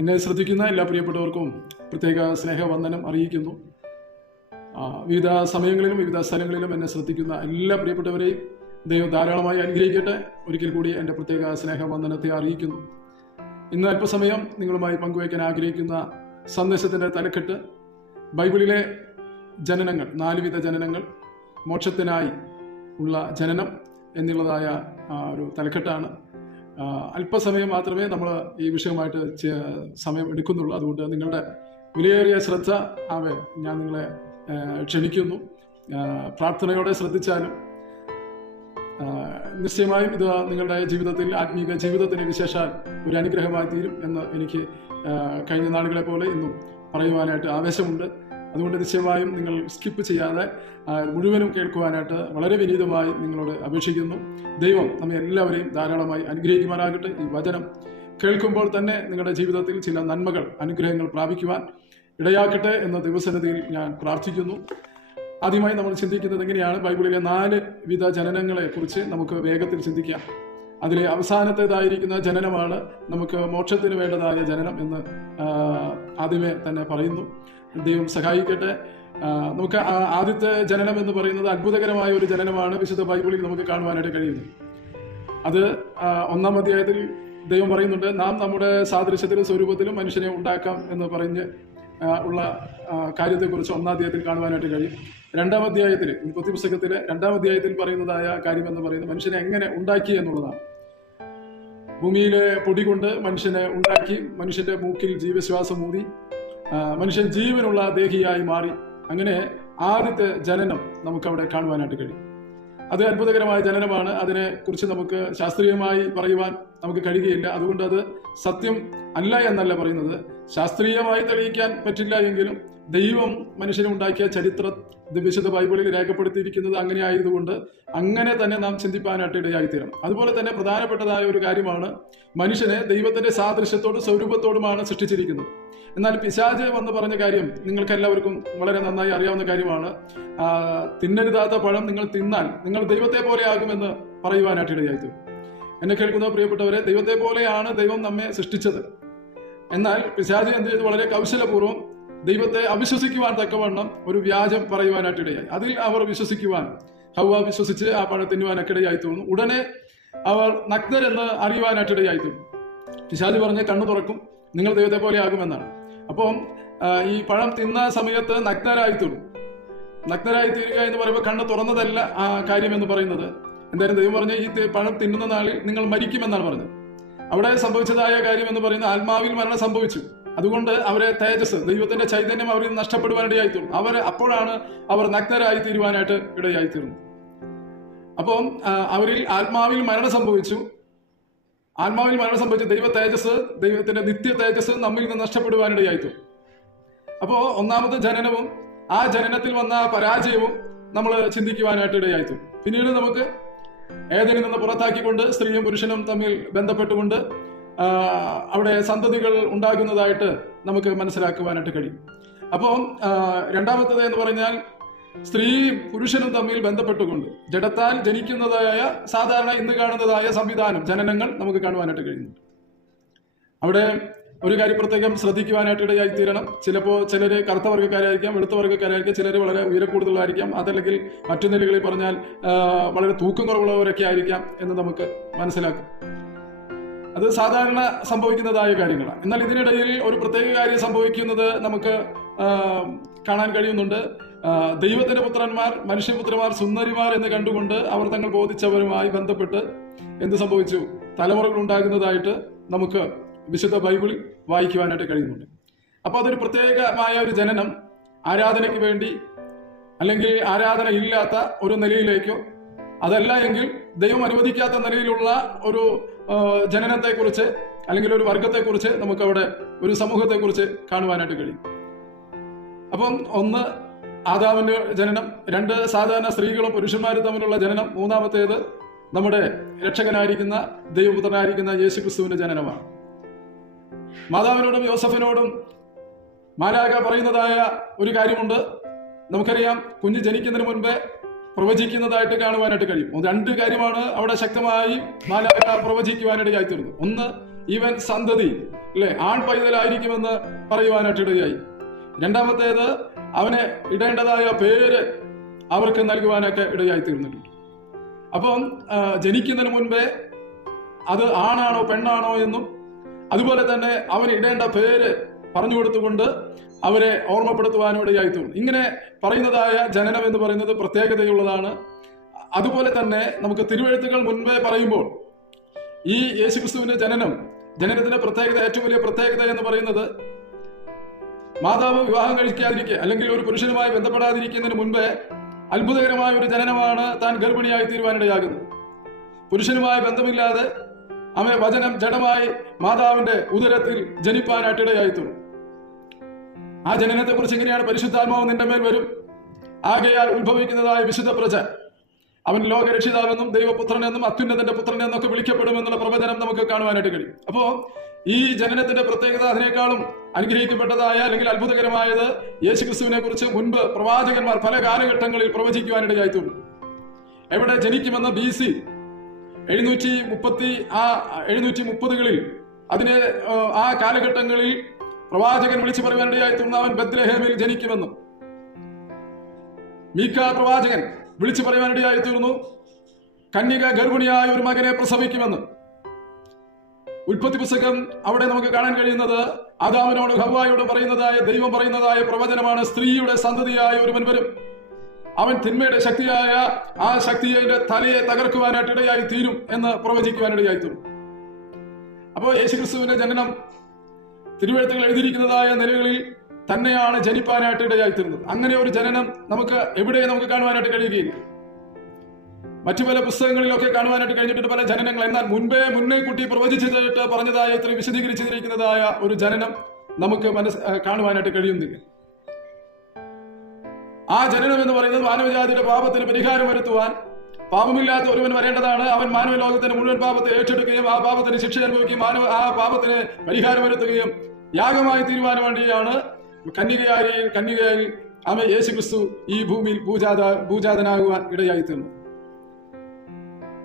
എന്നെ ശ്രദ്ധിക്കുന്ന എല്ലാ പ്രിയപ്പെട്ടവർക്കും പ്രത്യേക സ്നേഹവന്ദനം അറിയിക്കുന്നു. വിവിധ സമയങ്ങളിലും വിവിധ സ്ഥലങ്ങളിലും എന്നെ ശ്രദ്ധിക്കുന്ന എല്ലാ പ്രിയപ്പെട്ടവരെയും ദൈവം ധാരാളമായി അനുഗ്രഹിക്കട്ടെ. ഒരിക്കൽ കൂടി എൻ്റെ പ്രത്യേക സ്നേഹവന്ദനത്തെ അറിയിക്കുന്നു. ഇന്ന് അല്പസമയം നിങ്ങളുമായി പങ്കുവയ്ക്കാൻ ആഗ്രഹിക്കുന്ന സന്ദേശത്തിൻ്റെ തലക്കെട്ട് ബൈബിളിലെ ജനനങ്ങൾ, 4 വിധ ജനനങ്ങൾ, മോക്ഷത്തിനായി ഉള്ള ജനനം എന്നുള്ളതായ ഒരു തലക്കെട്ടാണ്. അല്പസമയം മാത്രമേ നമ്മൾ ഈ വിഷയമായിട്ട് സമയം എടുക്കുന്നുള്ളൂ. അതുകൊണ്ട് നിങ്ങളുടെ വിലയേറിയ ശ്രദ്ധ ഞാൻ നിങ്ങളെ ക്ഷണിക്കുന്നു. പ്രാർത്ഥനയോടെ ശ്രദ്ധിച്ചാലും നിശ്ചയമായും ഇത് നിങ്ങളുടെ ജീവിതത്തിൽ, ആത്മീക ജീവിതത്തിന് വിശേഷാൽ ഒരു അനുഗ്രഹമായി തീരും എന്ന് എനിക്ക് കഴിഞ്ഞ നാളുകളെ പോലെ ഇന്നും പറയുവാനായിട്ട് ആവേശമുണ്ട്. അതുകൊണ്ട് നിശ്ചയമായും നിങ്ങൾ സ്കിപ്പ് ചെയ്യാതെ മുഴുവനും കേൾക്കുവാനായിട്ട് വളരെ വിനീതമായി നിങ്ങളോട് അപേക്ഷിക്കുന്നു. ദൈവം നമ്മെ എല്ലാവരെയും ധാരാളമായി അനുഗ്രഹിക്കുവാനാകട്ടെ. ഈ വചനം കേൾക്കുമ്പോൾ തന്നെ നിങ്ങളുടെ ജീവിതത്തിൽ ചില നന്മകൾ, അനുഗ്രഹങ്ങൾ പ്രാപിക്കുവാൻ ഇടയാക്കട്ടെ എന്ന ദിവസനതയിൽ ഞാൻ പ്രാർത്ഥിക്കുന്നു. ആദ്യമായി നമ്മൾ ചിന്തിക്കുന്നത് എങ്ങനെയാണ്? ബൈബിളിലെ 4 വിധ ജനനങ്ങളെ കുറിച്ച് നമുക്ക് വേഗത്തിൽ ചിന്തിക്കാം. അതിലെ അവസാനത്തേതായിരിക്കുന്ന ജനനമാണ് നമുക്ക് മോക്ഷത്തിന് വേണ്ടതായ ജനനം എന്ന് ആദ്യമേ തന്നെ പറയുന്നു. ദൈവം സഹായിക്കട്ടെ. നമുക്ക് ആദ്യത്തെ ജനനം എന്ന് പറയുന്നത് അത്ഭുതകരമായ ഒരു ജനനമാണ് വിശുദ്ധ ബൈബിളിൽ നമുക്ക് കാണുവാനായിട്ട് കഴിയുന്നത്. അത് 1-ാം അധ്യായത്തിൽ ദൈവം പറയുന്നുണ്ട്, നാം നമ്മുടെ സാദൃശ്യത്തിലും സ്വരൂപത്തിലും മനുഷ്യനെ ഉണ്ടാക്കാം എന്ന് പറഞ്ഞ് ഉള്ള കാര്യത്തെക്കുറിച്ച് 1-ാം അധ്യായത്തിൽ കാണുവാനായിട്ട് കഴിയും. 2-ാം അധ്യായത്തിൽ, ഉൽപ്പത്തി പുസ്തകത്തിലെ 2-ാം അധ്യായത്തിൽ പറയുന്നതായ കാര്യം എന്ന് പറയുന്നത് മനുഷ്യനെ എങ്ങനെ ഉണ്ടാക്കി എന്നുള്ളതാണ്. ഭൂമിയിലെ പൊടി കൊണ്ട് മനുഷ്യനെ ഉണ്ടാക്കി, മനുഷ്യന്റെ മൂക്കിൽ ജീവശ്വാസം ഊതി, മനുഷ്യൻ ജീവനുള്ള ദേഹിയായി മാറി. അങ്ങനെ ആദ്യത്തെ ജനനം നമുക്കവിടെ കാണുവാനായിട്ട് കഴിയും. അത് അത്ഭുതകരമായ ജനനമാണ്. അതിനെ കുറിച്ച് നമുക്ക് ശാസ്ത്രീയമായി പറയുവാൻ നമുക്ക് കഴിയുകയില്ല. അതുകൊണ്ട് അത് സത്യം അല്ല എന്നല്ല പറയുന്നത്. ശാസ്ത്രീയമായി തെളിയിക്കാൻ പറ്റില്ല എങ്കിലും ദൈവം മനുഷ്യനെ ഉണ്ടാക്കിയ ചരിത്രം വിശുദ്ധ ബൈബിളിൽ രേഖപ്പെടുത്തിയിരിക്കുന്നത് അങ്ങനെ ആയതുകൊണ്ട് അങ്ങനെ തന്നെ നാം ചിന്തിപ്പാനായിട്ട് ഇടയായിത്തീരണം. അതുപോലെ തന്നെ പ്രധാനപ്പെട്ടതായ ഒരു കാര്യമാണ്, മനുഷ്യനെ ദൈവത്തിന്റെ സാദൃശ്യത്തോടും സ്വരൂപത്തോടുമാണ് സൃഷ്ടിച്ചിരിക്കുന്നത്. എന്നാൽ പിശാച് വന്ന് പറഞ്ഞ കാര്യം നിങ്ങൾക്ക് എല്ലാവർക്കും വളരെ നന്നായി അറിയാവുന്ന കാര്യമാണ്. തിന്നരുതാത്ത പഴം നിങ്ങൾ തിന്നാൽ നിങ്ങൾ ദൈവത്തെ പോലെ ആകുമെന്ന് പറയുവാനായിട്ട് ഇടയായിത്തീരും. എന്നെ കേൾക്കുന്ന പ്രിയപ്പെട്ടവരെ, ദൈവത്തെ പോലെയാണ് ദൈവം നമ്മെ സൃഷ്ടിച്ചത്. എന്നാൽ പിശാച് എന്ത് ചെയ്തു? വളരെ കൗശലപൂർവ്വം ദൈവത്തെ അവിശ്വസിക്കുവാൻ തക്കവണ്ണം ഒരു വ്യാജം പറയുവാനായിട്ട് ഇടയായി. അതിൽ അവർ വിശ്വസിക്കുവാൻ, ഹവ്വ വിശ്വസിച്ച് ആ പഴം തിന്നുവാനൊക്കെ ഇടയായി തീർന്നു. ഉടനെ അവർ നഗ്നരെന്ന് അറിയുവാനായിട്ട് ഇടയായി തീർന്നു. പിശാച് പറഞ്ഞ് കണ്ണു തുറക്കും, നിങ്ങൾ ദൈവത്തെ പോലെ ആകുമെന്നാണ്. അപ്പം ഈ പഴം തിന്ന സമയത്ത് നഗ്നരായി തീർന്നു. നഗ്നരായി തീരുക എന്ന് പറയുമ്പോൾ കണ്ണ് തുറന്നതല്ല ആ കാര്യം എന്ന് പറയുന്നത്. എന്തായാലും ദൈവം പറഞ്ഞ ഈ പഴം തിന്നുന്ന നാളിൽ നിങ്ങൾ മരിക്കുമെന്നാണ് പറഞ്ഞത്. അവിടെ സംഭവിച്ചതായ കാര്യം എന്ന് പറയുന്നത് ആത്മാവിൽ മരണം സംഭവിച്ചു. അതുകൊണ്ട് അവരെ തേജസ്, ദൈവത്തിന്റെ ചൈതന്യം അവരിൽ നഷ്ടപ്പെടുവാനിടയായി തീർന്നു. അപ്പോഴാണ് അവർ നഗ്നരായി തീരുവാനായിട്ട് ഇടയായി തീർന്നു. അപ്പം അവരിൽ ആത്മാവിൽ മരണം സംഭവിച്ചു. ആത്മാവിൽ മരണം സംഭവിച്ച ദൈവ തേജസ്, ദൈവത്തിന്റെ നിത്യ തേജസ് നമ്മിൽ നിന്ന് നഷ്ടപ്പെടുവാനിടയായി തീർന്നു. അപ്പോ 1-ാമത്തെ ജനനവും ആ ജനനത്തിൽ വന്ന പരാജയവും നമ്മൾ ചിന്തിക്കുവാനായിട്ട് ഇടയായി തീർന്നു. പിന്നീട് നമുക്ക് ഏദനിൽ നിന്ന് പുറത്താക്കിക്കൊണ്ട് സ്ത്രീയും പുരുഷനും തമ്മിൽ ബന്ധപ്പെട്ടുകൊണ്ട് അവിടെ സന്തതികൾ ഉണ്ടാകുന്നതായിട്ട് നമുക്ക് മനസ്സിലാക്കുവാനായിട്ട് കഴിയും. അപ്പോൾ 2-ാമത്തേത് എന്ന് പറഞ്ഞാൽ സ്ത്രീയും പുരുഷനും തമ്മിൽ ബന്ധപ്പെട്ടുകൊണ്ട് ജഡത്താൽ ജനിക്കുന്നതായ സാധാരണ ഇന്ന് കാണുന്നതായ സംവിധാനം, ജനനങ്ങൾ നമുക്ക് കാണുവാനായിട്ട് കഴിയുന്നുണ്ട്. അവിടെ ഒരു കാര്യം പ്രത്യേകം ശ്രദ്ധിക്കുവാനായിട്ട് ഇടയായി തീരണം. ചിലപ്പോൾ ചിലർ കറുത്ത വർഗ്ഗക്കാരായിരിക്കാം, വെളുത്ത വർഗ്ഗക്കാരായിരിക്കാം, ചിലർ വളരെ ഉയരക്കൂടുതലായിരിക്കാം, അതല്ലെങ്കിൽ മറ്റു നിലകളിൽ പറഞ്ഞാൽ വളരെ തൂക്കം കുറവുള്ളവരൊക്കെ ആയിരിക്കാം എന്ന് നമുക്ക് മനസ്സിലാക്കും. അത് സാധാരണ സംഭവിക്കുന്നതായ കാര്യങ്ങളാണ്. എന്നാൽ ഇതിനിടയിൽ ഒരു പ്രത്യേക കാര്യം സംഭവിക്കുന്നത് നമുക്ക് കാണാൻ കഴിയുന്നുണ്ട്. ദൈവത്തിന്റെ പുത്രന്മാർ, മനുഷ്യപുത്രന്മാർ സുന്ദരിമാർ എന്ന് കണ്ടുകൊണ്ട് അവർ തങ്ങൾ ബോധിച്ചവരുമായി ബന്ധപ്പെട്ട് എന്ത് സംഭവിച്ചു? തലമുറകൾ ഉണ്ടാകുന്നതായിട്ട് നമുക്ക് വിശുദ്ധ ബൈബിളിൽ വായിക്കുവാനായിട്ട് കഴിയുന്നുണ്ട്. അപ്പൊ അതൊരു പ്രത്യേകമായ ഒരു ജനനം, ആരാധനയ്ക്ക് വേണ്ടി അല്ലെങ്കിൽ ആരാധന ഇല്ലാത്ത ഒരു നിലയിലേക്കോ, അതല്ല എങ്കിൽ ദൈവം അനുവദിക്കാത്ത നിലയിലുള്ള ഒരു ജനനത്തെക്കുറിച്ച് അല്ലെങ്കിൽ ഒരു വർഗത്തെക്കുറിച്ച് നമുക്കവിടെ ഒരു സമൂഹത്തെക്കുറിച്ച് കാണുവാനായിട്ട് കഴിയും. അപ്പം 1 ആദാമിന്റെ ജനനം, 2 സാധാരണ സ്ത്രീകളും പുരുഷന്മാരും തമ്മിലുള്ള ജനനം, 3-ാമത്തേത് നമ്മുടെ രക്ഷകനായിരിക്കുന്ന ദൈവപുത്രനായിരിക്കുന്ന യേശുക്രിസ്തുവിന്റെ ജനനമാണ്. മാതാവിനോടും യോസഫിനോടും മാലാഖ പറയുന്നതായ ഒരു കാര്യമുണ്ട്. നമുക്കറിയാം, കുഞ്ഞ് ജനിക്കുന്നതിന് മുൻപേ പ്രവചിക്കുന്നതായിട്ട് കാണുവാനായിട്ട് കഴിയും. 2 കാര്യമാണ് അവിടെ ശക്തമായി മാലാഖ പ്രവചിക്കുവാനിടയായി തീർന്നു. 1, ഇവൻ സന്തതി അല്ലെ ആൺ പൈതലായിരിക്കുമെന്ന് പറയുവാനായിട്ട് ഇടയായി. രണ്ടാമത്തേത്, അവന് ഇടേണ്ടതായ പേര് അവർക്ക് നൽകുവാനൊക്കെ ഇടയായി തീർന്നിട്ടുണ്ട്. അപ്പം ജനിക്കുന്നതിന് മുൻപേ അത് ആണാണോ പെണ്ണാണോ എന്നും അതുപോലെ തന്നെ അവന് ഇടേണ്ട പേര് പറഞ്ഞു കൊടുത്തുകൊണ്ട് അവരെ ഓർമ്മപ്പെടുത്തുവാനും ഇടയായി തീർന്നു. ഇങ്ങനെ പറയുന്നതായ ജനനം എന്ന് പറയുന്നത് പ്രത്യേകതയുള്ളതാണ്. അതുപോലെ തന്നെ നമുക്ക് തിരുവെഴുത്തുകൾ മുൻപേ പറയുമ്പോൾ ഈ യേശുക്രിസ്തുവിന്റെ ജനനത്തിന്റെ പ്രത്യേകത, ഏറ്റവും വലിയ പ്രത്യേകത എന്ന് പറയുന്നത്, മാതാവ് വിവാഹം കഴിക്കാതിരിക്കുക അല്ലെങ്കിൽ ഒരു പുരുഷനുമായി ബന്ധപ്പെടാതിരിക്കുന്നതിന് മുൻപേ അത്ഭുതകരമായ ഒരു ജനനമാണ് താൻ ഗർഭിണിയായി തീരുവാനിടയാകുന്നത്. പുരുഷനുമായി ബന്ധമില്ലാതെ അവൻ വചനം ജഡമായി മാതാവിന്റെ ഉദരത്തിൽ ജനിപ്പാനായിട്ട് ഇടയായിത്തീർന്നു. ആ ജനനത്തെ കുറിച്ച് ഇങ്ങനെയാണ്: പരിശുദ്ധാത്മാവ് നിന്റെ മേൽ വരും, ആകയാൽ ഉത്ഭവിക്കുന്നതായ വിശുദ്ധ പ്രജ അവൻ ലോകരക്ഷിതാവെന്നും ദൈവപുത്രനെന്നും അത്യുന്നതന്റെ പുത്രനെന്നൊക്കെ വിളിക്കപ്പെടുമെന്നുള്ള പ്രവചനം നമുക്ക് കാണുവാനായിട്ട് കഴിയും. അപ്പോ ഈ ജനനത്തിന്റെ പ്രത്യേകത അതിനേക്കാളും അനുഗ്രഹിക്കപ്പെട്ടതായ അല്ലെങ്കിൽ അത്ഭുതകരമായത് യേശുക്രിസ്തുവിനെ കുറിച്ച് മുൻപ് പ്രവാചകന്മാർ പല കാലഘട്ടങ്ങളിൽ പ്രവചിക്കുവാനിടയായിട്ടുണ്ട്. എവിടെ ജനിക്കുമെന്ന് BC 730 അതിനെ ആ കാലഘട്ടങ്ങളിൽ പ്രവാചകൻ വിളിച്ചു പറയുവാനിടയായിത്തീർന്നു, അവൻ ബത്ലഹേമിൽ ജനിക്കുമെന്നും. മീക്ക പ്രവാചകൻ വിളിച്ചു പറയുവാനിടയായിത്തീർന്നു, കന്യക ഗർഭിണിയായ ഒരു മകനെ പ്രസവിക്കുമെന്ന്. ഉൽപ്പത്തി പുസ്തകം അവിടെ നമുക്ക് കാണാൻ കഴിയുന്നത് ആദാമിനോട് ഹവ്വായോട് പറയുന്നതായ ദൈവം പറയുന്നതായ പ്രവചനമാണ്: സ്ത്രീയുടെ സന്തതിയായ ഒരുവൻ വരും, അവൻ തിന്മയുടെ ശക്തിയായ ആ ശക്തിയെ തലയെ തകർക്കുവാനായിട്ട് ഇടയായി തീരും എന്ന് പ്രവചിക്കുവാനിടയായി തീരും. അപ്പോൾ യേശുക്രിസ്തുവിന്റെ ജനനം തിരുവെഴുത്തുകൾ എഴുതിയിരിക്കുന്നതായ നിലകളിൽ തന്നെയാണ് ജനിപ്പാനായിട്ട് ഇടയായിത്തീരുന്നത്. അങ്ങനെ ഒരു ജനനം നമുക്ക് എവിടെ നമുക്ക് കാണുവാനായിട്ട് കഴിയുകയില്ല. മറ്റു പല പുസ്തകങ്ങളിലൊക്കെ കാണുവാനായിട്ട് കഴിഞ്ഞിട്ടുണ്ട് പല ജനനങ്ങൾ. എന്നാൽ മുന്നേ കൂട്ടി പ്രവചിച്ചിട്ട് പറഞ്ഞതായ ഇത്ര വിശദീകരിച്ചിരിക്കുന്നതായ ഒരു ജനനം നമുക്ക് കാണുവാനായിട്ട് കഴിയുന്നില്ല. ആ ജനനം എന്ന് പറയുന്നത് മാനവജാതിയുടെ പാപത്തിന് പരിഹാരം വരുത്തുവാൻ പാപമില്ലാത്ത ഒരുവൻ വരേണ്ടതാണ്. അവൻ മാനവ ലോകത്തിന്റെ മുഴുവൻ പാപത്തെ ഏറ്റെടുക്കുകയും ആ പാപത്തിന് ശിക്ഷ അനുഭവിക്കുകയും ആ പാപത്തിന് പരിഹാരം വരുത്തുകയും യാഗമായി തീരുവാൻ വേണ്ടിയാണ് കന്യകയായി അവൻ യേശുക്രിസ്തു ഈ ഭൂമിയിൽ ഭൂജാതനാകുവാൻ ഇടയായി തീർന്നു.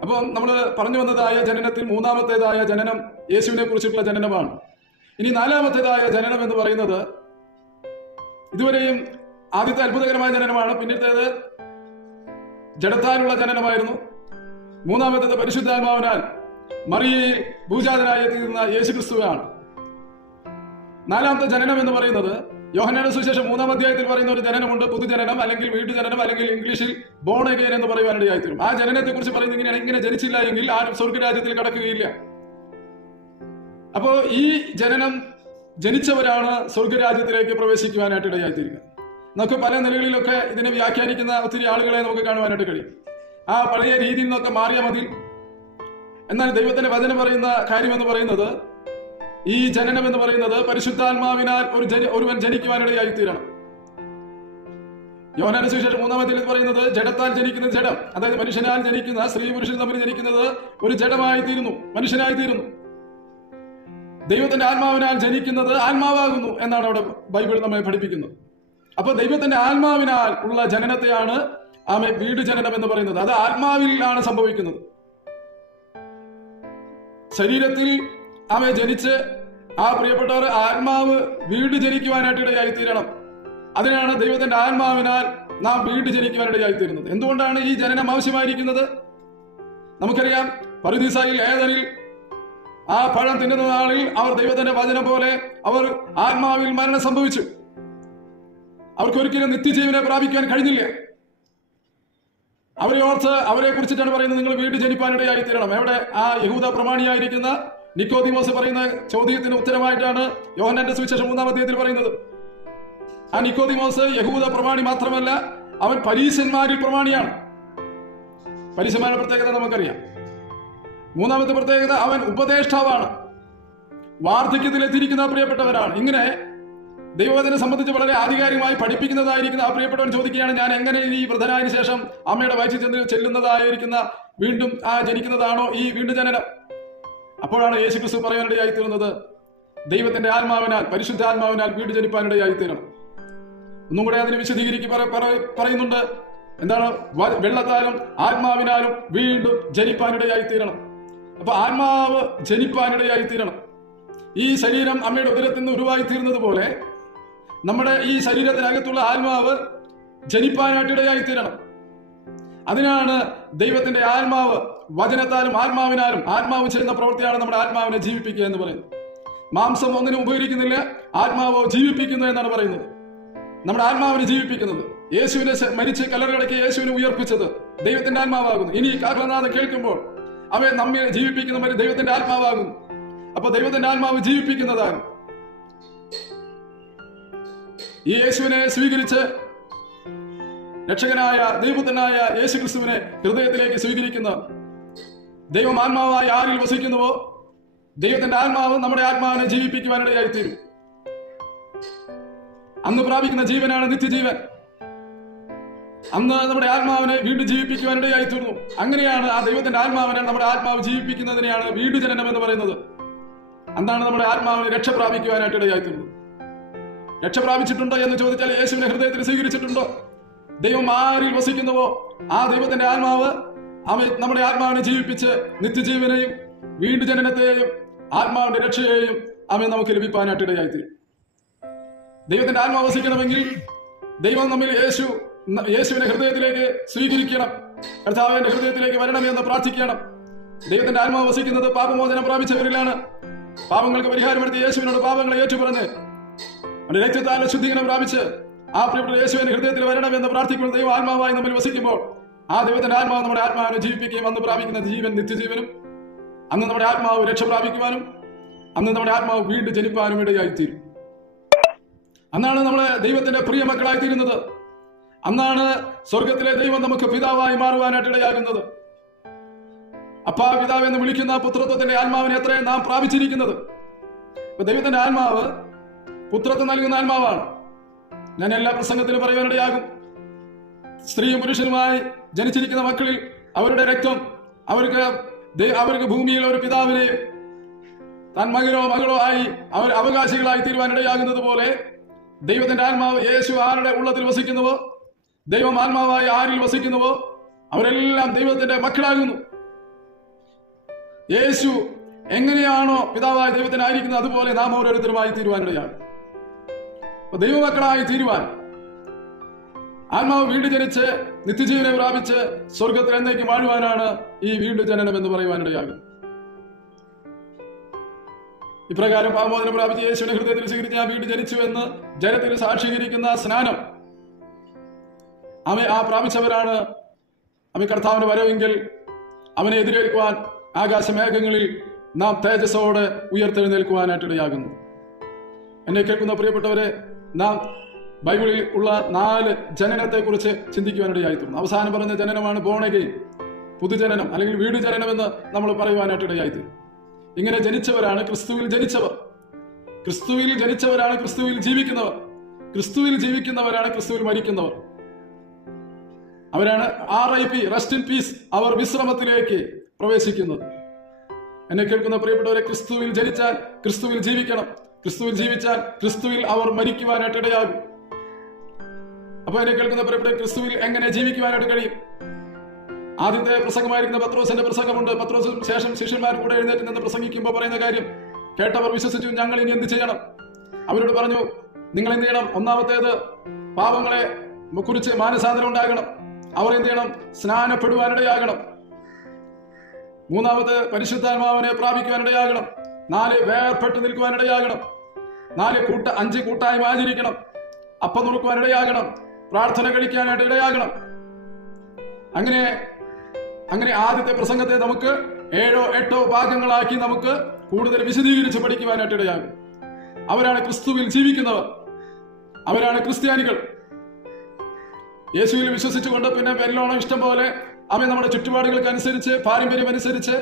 അപ്പോൾ നമ്മൾ പറഞ്ഞു വന്നതായ ജനനത്തിൽ മൂന്നാമത്തേതായ ജനനം യേശുവിനെ കുറിച്ചിട്ടുള്ള ജനനമാണ്. ഇനി നാലാമത്തേതായ ജനനം എന്ന് പറയുന്നത് ഇതുവരെയും ആദ്യത്തെ അത്ഭുതകരമായ ജനനമാണ്. പിന്നത്തേത് ജഡത്താലുള്ള ജനനമായിരുന്നു. മൂന്നാമത്തേത് പരിശുദ്ധാത്മാവിനാൽ മറിയയിൽ ഭൂജാതനായി തീർന്ന യേശുക്രിസ്തുവാണ്. നാലാമത്തെ ജനനം എന്ന് പറയുന്നത് യോഹന്നാന്റെ സുവിശേഷം 3-ാം അധ്യായത്തിൽ പറയുന്ന ഒരു ജനനമുണ്ട്, പുതുജനനം അല്ലെങ്കിൽ വീട്ടുജനനം അല്ലെങ്കിൽ ഇംഗ്ലീഷിൽ ബോൺ അഗെയിൻ എന്ന് പറയുവാനിടയായിത്തീരും. ആ ജനനത്തെ കുറിച്ച് പറയുന്നത് ഇങ്ങനെയാണ്: ഇങ്ങനെ ജനിച്ചില്ല എങ്കിൽ ആരും സ്വർഗരാജ്യത്തിൽ കടക്കുകയില്ല. അപ്പോ ഈ ജനനം ജനിച്ചവരാണ് സ്വർഗരാജ്യത്തിലേക്ക് പ്രവേശിക്കുവാനായിട്ട് ഇടയായിത്തീരുക. നമുക്ക് പല നിലകളിലൊക്കെ ഇതിനെ വ്യാഖ്യാനിക്കുന്ന ഒത്തിരി ആളുകളെ നമുക്ക് കാണുവാനായിട്ട് കഴിയും. ആ പഴയ രീതിയിൽ നിന്നൊക്കെ മാറിയ മതി. എന്നാൽ ദൈവത്തിന്റെ വചനം പറയുന്ന കാര്യം എന്ന് പറയുന്നത്, ഈ ജനനം എന്ന് പറയുന്നത് പരിശുദ്ധാത്മാവിനാൽ ഒരുവൻ ജനിക്കുവാനിടയായി തീരണം. യോഹന്നാന്റെ സുവിശേഷം 3-ാം അധ്യായത്തിൽ പറയുന്നത് ജഡത്താൽ ജനിക്കുന്ന ജഡം, അതായത് മനുഷ്യനാൽ ജനിക്കുന്ന സ്ത്രീ പുരുഷൻ തമ്മിൽ ജനിക്കുന്നത് ഒരു ജഡമായി തീരുന്നു, മനുഷ്യനായി തീരുന്നു. ദൈവത്തിന്റെ ആത്മാവിനാൽ ജനിക്കുന്നത് ആത്മാവാകുന്നു എന്നാണ് അവിടെ ബൈബിൾ നമ്മെ പഠിപ്പിക്കുന്നത്. അപ്പൊ ദൈവത്തിന്റെ ആത്മാവിനാൽ ഉള്ള ജനനത്തെയാണ് വീട് ജനനം എന്ന് പറയുന്നത്. അത് ആത്മാവിലാണ് സംഭവിക്കുന്നത്. ശരീരത്തിൽ ജനിച്ച് ആ പ്രിയപ്പെട്ടവർ ആത്മാവ് വീട് ജനിക്കുവാനായിട്ട് ഇടയായി തീരണം. അതിനാണ് ദൈവത്തിന്റെ ആത്മാവിനാൽ നാം വീട് ജനിക്കുവാനിടയായി തീരുന്നത്. എന്തുകൊണ്ടാണ് ഈ ജനനം ആവശ്യമായിരിക്കുന്നത്? നമുക്കറിയാം, പറുദീസായിൽ ഏദനിൽ ആ പഴം തിന്നുന്ന നാളിൽ അവർ ദൈവത്തിന്റെ വചനം പോലെ അവർ ആത്മാവിൽ മരണം സംഭവിച്ചു. അവർക്കൊരിക്കലും നിത്യജീവനെ പ്രാപിക്കാൻ കഴിഞ്ഞില്ല. അവരെ കുറിച്ചിട്ടാണ് പറയുന്നത്, നിങ്ങൾ വീട് ജനിപ്പാനിടയായി തീരണം. എവിടെ? ആ യഹൂദ പ്രമാണിയായിരിക്കുന്ന നിക്കോദിമോസ് പറയുന്ന ചോദ്യത്തിന് ഉത്തരമായിട്ടാണ് യോഹന്നാന്റെ സുവിശേഷം 3-ാം അധ്യായത്തിൽ പറയുന്നത്. ആ നിക്കോദിമോസ് യഹൂദ പ്രമാണി മാത്രമല്ല, അവൻ പരീശന്മാരിൽ പ്രമാണിയാണ്. പരീശന്മാരുടെ പ്രത്യേകത നമുക്കറിയാം. മൂന്നാമത്തെ പ്രത്യേകത, അവൻ ഉപദേഷ്ടാവാണ്, വാർദ്ധക്യത്തിലെത്തിയിരിക്കുന്ന പ്രിയപ്പെട്ടവരാണ്. ഇങ്ങനെ ദൈവവചനം സംബന്ധിച്ച് വളരെ ആധികാരികമായി പഠിപ്പിക്കുന്നതായിരിക്കുന്ന ആ പ്രിയപ്പെട്ടവൻ ചോദിക്കുകയാണ്, ഞാൻ എങ്ങനെ ഈ വൃദ്ധനായതിനു ശേഷം അമ്മയുടെ വയറ്റിൽ ചെല്ലുന്നതായിരിക്കുന്ന വീണ്ടും ജനിക്കുന്നതാണോ ഈ വീണ്ടും ജനനം? അപ്പോഴാണ് യേശുക്രിസ്തു പറയാനിടയായി തീർന്നത്, ദൈവത്തിന്റെ ആത്മാവിനാൽ പരിശുദ്ധാത്മാവിനാൽ വീട് ജനിപ്പാനിടയായി തീരണം. ഒന്നും കൂടെ അതിന് വിശദീകരിക്ക് പറയുന്നുണ്ട്. എന്താണ്? വെള്ളത്താലും ആത്മാവിനാലും വീണ്ടും ജനിപ്പാനിടയായി തീരണം. അപ്പൊ ആത്മാവ് ജനിപ്പാനിടയായി തീരണം. ഈ ശരീരം അമ്മയുടെ ഉദരത്തിൽ നിന്ന് ഉരുവായി തീർന്നത് പോലെ നമ്മുടെ ഈ ശരീരത്തിനകത്തുള്ള ആത്മാവ് ജനിപ്പാനായിട്ടിടയായി തീരണം. അതിനാണ് ദൈവത്തിന്റെ ആത്മാവ് വചനത്താലും ആത്മാവിനാലും, ആത്മാവ് ചെയ്യുന്ന പ്രവൃത്തിയാണ് നമ്മുടെ ആത്മാവിനെ ജീവിപ്പിക്കുക എന്ന് പറയുന്നത്. മാംസം ഒന്നിനും ഉപകരിക്കുന്നില്ല, ആത്മാവോ ജീവിപ്പിക്കുന്നു എന്നാണ് പറയുന്നത്. നമ്മുടെ ആത്മാവിനെ ജീവിപ്പിക്കുന്നത്, യേശുവിനെ മരിച്ച് കല്ലറടക്കി യേശുവിനെ ഉയർപ്പിച്ചത് ദൈവത്തിന്റെ ആത്മാവാകുന്നു. ഇനി കാഹളനാദം കേൾക്കുമ്പോൾ അവയെ നമ്മെ ജീവിപ്പിക്കുന്നവർ ദൈവത്തിന്റെ ആത്മാവാകുന്നു. അപ്പൊ ദൈവത്തിന്റെ ആത്മാവ് ജീവിപ്പിക്കുന്നതാണ്. ഈ യേശുവിനെ സ്വീകരിച്ച് രക്ഷകനായ ദൈവപുത്രനായ യേശു ക്രിസ്തുവിനെ ഹൃദയത്തിലേക്ക് സ്വീകരിക്കുന്ന ദൈവം ആത്മാവായി ആരിൽ വസിക്കുന്നുവോ ദൈവത്തിന്റെ ആത്മാവ് നമ്മുടെ ആത്മാവിനെ ജീവിപ്പിക്കുവാനിടയായിത്തീരും. അന്ന് പ്രാപിക്കുന്ന ജീവനാണ് നിത്യജീവൻ. അന്ന് നമ്മുടെ ആത്മാവിനെ വീണ്ടും ജീവിപ്പിക്കുവാനിടയായി തീർന്നു. അങ്ങനെയാണ് ആ ദൈവത്തിന്റെ ആത്മാവിനെ നമ്മുടെ ആത്മാവ് ജീവിപ്പിക്കുന്നതിനെയാണ് വീണ്ടും ജനനം എന്ന് പറയുന്നത്. അന്നാണ് നമ്മുടെ ആത്മാവിനെ രക്ഷ പ്രാപിക്കുവാനായിട്ട് ഇടയായി തീർന്നത്. രക്ഷ പ്രാപിച്ചിട്ടുണ്ടോ എന്ന് ചോദിച്ചാൽ യേശുവിനെ ഹൃദയത്തിൽ സ്വീകരിച്ചിട്ടുണ്ടോ? ദൈവം ആരിൽ വസിക്കുന്നുവോ ആ ദൈവത്തിന്റെ ആത്മാവ് നമ്മുടെ ആത്മാവിനെ ജീവിപ്പിച്ച് നിത്യജീവനെയും വീണ്ടും ജനനത്തെയും ആത്മാവിന്റെ രക്ഷയെയും അവൻ നമുക്ക് ലഭിക്കാനായിട്ട് ഇടയായി തീരും. ദൈവത്തിന്റെ ആത്മാവ് വസിക്കണമെങ്കിൽ ദൈവം നമ്മിൽ യേശുവിനെ ഹൃദയത്തിലേക്ക് സ്വീകരിക്കണം. കർത്താവിന്റെ ഹൃദയത്തിലേക്ക് വരണമെന്ന് പ്രാർത്ഥിക്കണം. ദൈവത്തിന്റെ ആത്മാവ് വസിക്കുന്നത് പാപമോചനം പ്രാപിച്ചവരിലാണ്. പാപങ്ങൾക്ക് പരിഹാരമെടുത്ത് യേശുവിനോട് പാപങ്ങളെ ഏറ്റുപറഞ്ഞ് അവന്റെ രക്തത്താൽ ശുദ്ധീകരണം പ്രാപിച്ച് ആ പ്രിയപ്പെട്ട യേശുവിന്റെ ഹൃദയത്തിൽ വരണമെന്ന് പ്രാർത്ഥിക്കുന്ന ദൈവ ആത്മാവായി നമ്മിൽ വസിക്കുമ്പോൾ ആ ദൈവത്തിന്റെ ആത്മാവ് നമ്മുടെ ആത്മാവിനെ ജീവിപ്പിക്കുകയും അന്ന് പ്രാപിക്കുന്ന ജീവൻ നിത്യജീവനും അന്ന് നമ്മുടെ ആത്മാവ് രക്ഷ പ്രാപിക്കുവാനും അന്ന് നമ്മുടെ ആത്മാവ് വീണ്ടും ജനിപ്പാനും ഇടയായിത്തീരും. അന്നാണ് നമ്മളെ ദൈവത്തിന്റെ പ്രിയ മക്കളായി തീരുന്നത്. അന്നാണ് സ്വർഗത്തിലെ ദൈവം നമുക്ക് പിതാവായി മാറുവാനായിട്ട് ഇടയാകുന്നത്. അപ്പാ പിതാവ് എന്ന് വിളിക്കുന്ന പുത്രത്വത്തിന്റെ ആത്മാവിനെ എത്രയും നാം പ്രാപിച്ചിരിക്കുന്നത്. ദൈവത്തിന്റെ ആത്മാവ് പുത്രത്വം നൽകുന്ന ആത്മാവാണ്. ഞാൻ എല്ലാ പ്രസംഗത്തിലും പറയുവാനിടയാകും. സ്ത്രീയും പുരുഷനുമായി ജനിച്ചിരിക്കുന്ന മക്കളിൽ അവരുടെ രക്തം അവർക്ക് ഭൂമിയിൽ ഒരു പിതാവിനെ താൻ മകളോ ആയി അവർ അവകാശികളായി തീരുവാനിടയാകുന്നത് പോലെ ദൈവത്തിന്റെ ആത്മാവ് യേശു ആരുടെ ഉള്ളത്തിൽ വസിക്കുന്നുവോ, ദൈവം ആത്മാവായി ആരിൽ വസിക്കുന്നുവോ അവരെല്ലാം ദൈവത്തിന്റെ മക്കളാകുന്നു. യേശു എങ്ങനെയാണോ പിതാവായ ദൈവത്തിനായിരിക്കുന്നത് അതുപോലെ നാം ഓരോരുത്തരുമായി തീരുവാനിടയാണ്. ദൈവമക്കളായി തീരുവാൻ ആത്മാവ് വീണ്ടും ജനിച്ച് നിത്യജീവനെ പ്രാപിച്ച് സ്വർഗത്തിൽ എന്നേക്കും വാഴുവാനാണ് ഈ വീണ്ടും ജനനം എന്ന് പറയുവാനിടയാകും. ഇപ്രകാരം പാപമോചനം പ്രാപിച്ച് യേശുവിനെ ഹൃദയത്തിൽ സ്വീകരിച്ച് ഞാൻ വീണ്ടും ജനിച്ചു എന്ന് ജനത്തിൽ സാക്ഷീകരിക്കുന്ന സ്നാനം ആ പ്രാപിച്ചവരാണ് കർത്താവിന്റെ വരവെങ്കിൽ അവനെ എതിരേൽക്കുവാൻ ആകാശമേഘങ്ങളിൽ നാം തേജസ്സോടെ ഉയർത്തെഴുന്നേൽക്കുവാനായിട്ട് ഇടയാകുന്നു. എന്നെ കേൾക്കുന്ന പ്രിയപ്പെട്ടവരെ, നാം ബൈബിളിൽ ഉള്ള 4 ജനനത്തെ കുറിച്ച് ചിന്തിക്കുവാനിടയായിത്തീർന്നു. അവസാനം പറഞ്ഞ ജനനമാണ് ബോൺ അഗെയിൻ, പുതുജനനം അല്ലെങ്കിൽ വീട് ജനനം എന്ന് നമ്മൾ പറയുവാനായിട്ട് ഇടയായിത്തീരും. ഇങ്ങനെ ജനിച്ചവരാണ് ക്രിസ്തുവിൽ ജനിച്ചവർ. ക്രിസ്തുവിൽ ജനിച്ചവരാണ് ക്രിസ്തുവിൽ ജീവിക്കുന്നവർ. ക്രിസ്തുവിൽ ജീവിക്കുന്നവരാണ് ക്രിസ്തുവിൽ മരിക്കുന്നവർ. അവരാണ് RIP, റെസ്റ്റ് ഇൻ പീസ്, അവർ വിശ്രമത്തിലേക്ക് പ്രവേശിക്കുന്നത്. എന്നെ കേൾക്കുന്ന പ്രിയപ്പെട്ടവരെ, ക്രിസ്തുവിൽ ജനിച്ചാൽ ക്രിസ്തുവിൽ ജീവിക്കണം. ക്രിസ്തുവിൽ ജീവിച്ചാൽ ക്രിസ്തുവിൽ അവർ മരിക്കുവാനായിട്ട് ഇടയാകും. അപ്പൊ എന്നെ കേൾക്കുന്ന പ്രിയപ്പെട്ട, ക്രിസ്തുവിൽ എങ്ങനെ ജീവിക്കുവാനായിട്ട് കഴിയും? ആദ്യത്തെ പ്രസംഗമായിരിക്കുന്ന പത്രോസിന്റെ പ്രസംഗമുണ്ട്. പത്രോസിന് ശേഷം ശിഷ്യന്മാർ കൂടെ എഴുന്നേറ്റ് നിന്ന് പ്രസംഗിക്കുമ്പോൾ പറയുന്ന കാര്യം കേട്ടവർ വിശ്വസിച്ചു. ഞങ്ങൾ ഇനി എന്ത് ചെയ്യണം? അവരോട് പറഞ്ഞു, നിങ്ങൾ എന്ത് ചെയ്യണം? ഒന്നാമത്തേത്, പാപങ്ങളെ കുറിച്ച് മാനസാന്തരം ഉണ്ടാകണം. അവർ എന്ത് ചെയ്യണം? സ്നാനപ്പെടുവാനിടയാകണം. 3, പരിശുദ്ധാത്മാവിനെ പ്രാപിക്കുവാനിടയാകണം. 4, വേർപെട്ട് നിൽക്കുവാനിടയാകണം. 5 കൂട്ടായ്മ ആചരിക്കണം. അപ്പം നുറുക്കുവാനിടയാകണം. പ്രാർത്ഥന കഴിക്കാനായിട്ട് ഇടയാകണം. അങ്ങനെ ആദ്യത്തെ പ്രസംഗത്തെ നമുക്ക് 7 8 ഭാഗങ്ങളാക്കി നമുക്ക് കൂടുതൽ വിശദീകരിച്ച് പഠിക്കുവാനായിട്ട് ഇടയാകും. അവരാണ് ക്രിസ്തുവിൽ ജീവിക്കുന്നവർ. അവരാണ് ക്രിസ്ത്യാനികൾ. യേശുവിൽ വിശ്വസിച്ചുകൊണ്ട് പിന്നെ വെല്ലോണം ഇഷ്ടം പോലെ അവൻ നമ്മുടെ ചുറ്റുപാടുകൾക്ക് അനുസരിച്ച്, പാരമ്പര്യം അനുസരിച്ച്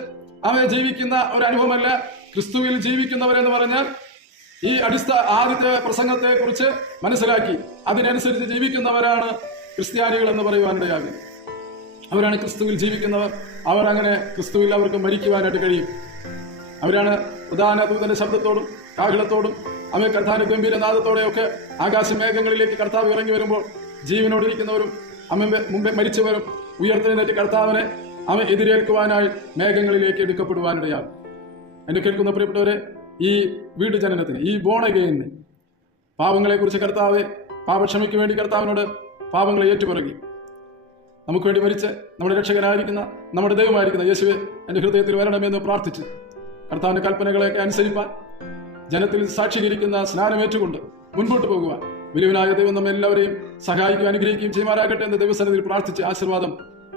അവനെ ജീവിക്കുന്ന ഒരു അനുഭവമല്ല. ക്രിസ്തുവിൽ ജീവിക്കുന്നവരെന്ന് പറഞ്ഞാൽ ഈ ആദ്യത്തെ പ്രസംഗത്തെ കുറിച്ച് മനസ്സിലാക്കി അതിനനുസരിച്ച് ജീവിക്കുന്നവരാണ് ക്രിസ്ത്യാനികൾ എന്ന് പറയുവാനിടയാകും. അവരാണ് ക്രിസ്തുവിൽ ജീവിക്കുന്നവർ. അവർ അങ്ങനെ ക്രിസ്തുവിൽ അവർക്ക് മരിക്കുവാനായിട്ട് കഴിയും. അവരാണ് പ്രധാന ദൂതന്റെ ശബ്ദത്തോടും കാഹളത്തോടും അവൻ കർത്താവിന്റെ ഗംഭീരനാദത്തോടെയൊക്കെ ആകാശമേഘങ്ങളിലേക്ക് കർത്താവ് ഇറങ്ങി വരുമ്പോൾ ജീവനോടിരിക്കുന്നവരും മുമ്പേ മരിച്ചവരും ഉയർത്തെഴുന്നേറ്റ് കർത്താവിനെ അവൻ എതിരേൽക്കുവാനായി മേഘങ്ങളിലേക്ക് എടുക്കപ്പെടുവാനിടയാകും. എന്നെ കേൾക്കുന്ന പ്രിയപ്പെട്ടവരെ, ഈ വീട് ജനനത്തിന്, ഈ ബോൺ അഗെയിന് പാപങ്ങളെക്കുറിച്ച് കർത്താവെ, പാപക്ഷമയ്ക്ക് വേണ്ടി കർത്താവിനോട് പാപങ്ങളെ ഏറ്റുപറകി നമുക്ക് വേണ്ടി മരിച്ച് നമ്മുടെ രക്ഷകനായിരിക്കുന്ന നമ്മുടെ ദൈവമായിരിക്കുന്ന യേശുവെ എൻ്റെ ഹൃദയത്തിൽ വരണമെന്ന് പ്രാർത്ഥിച്ച് കർത്താവിൻ്റെ കൽപ്പനകളെയൊക്കെ അനുസരിപ്പാൻ, ജനത്തിൽ സാക്ഷീകരിക്കുന്ന സ്നാനമേറ്റുകൊണ്ട് മുൻപോട്ട് പോകുവാൻ വലിയവനായ ദൈവം നമ്മെല്ലാവരെയും സഹായിക്കുകയും അനുഗ്രഹിക്കുകയും ചെയ്യുമാറാകട്ടെ എന്ന് ദൈവസന്നിധിയിൽ പ്രാർത്ഥിച്ച് ആശീർവാദം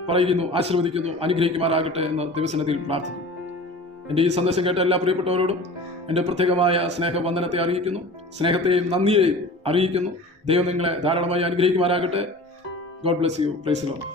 പറയുന്നു, ആശീർവദിക്കുന്നു, അനുഗ്രഹിക്കുമാറാകട്ടെ എന്ന് ദൈവസന്നിധിയിൽ പ്രാർത്ഥിക്കുന്നു. എൻ്റെ ഈ സന്ദേശം കേട്ട എല്ലാ പ്രിയപ്പെട്ടവരോടും എൻ്റെ പ്രത്യേകമായ സ്നേഹവന്ദനത്തെ അറിയിക്കുന്നു, സ്നേഹത്തെയും നന്ദിയെയും അറിയിക്കുന്നു. ദൈവം നിങ്ങളെ ധാരാളമായി അനുഗ്രഹിക്കുമാറാകട്ടെ. God bless you. Praise the Lord.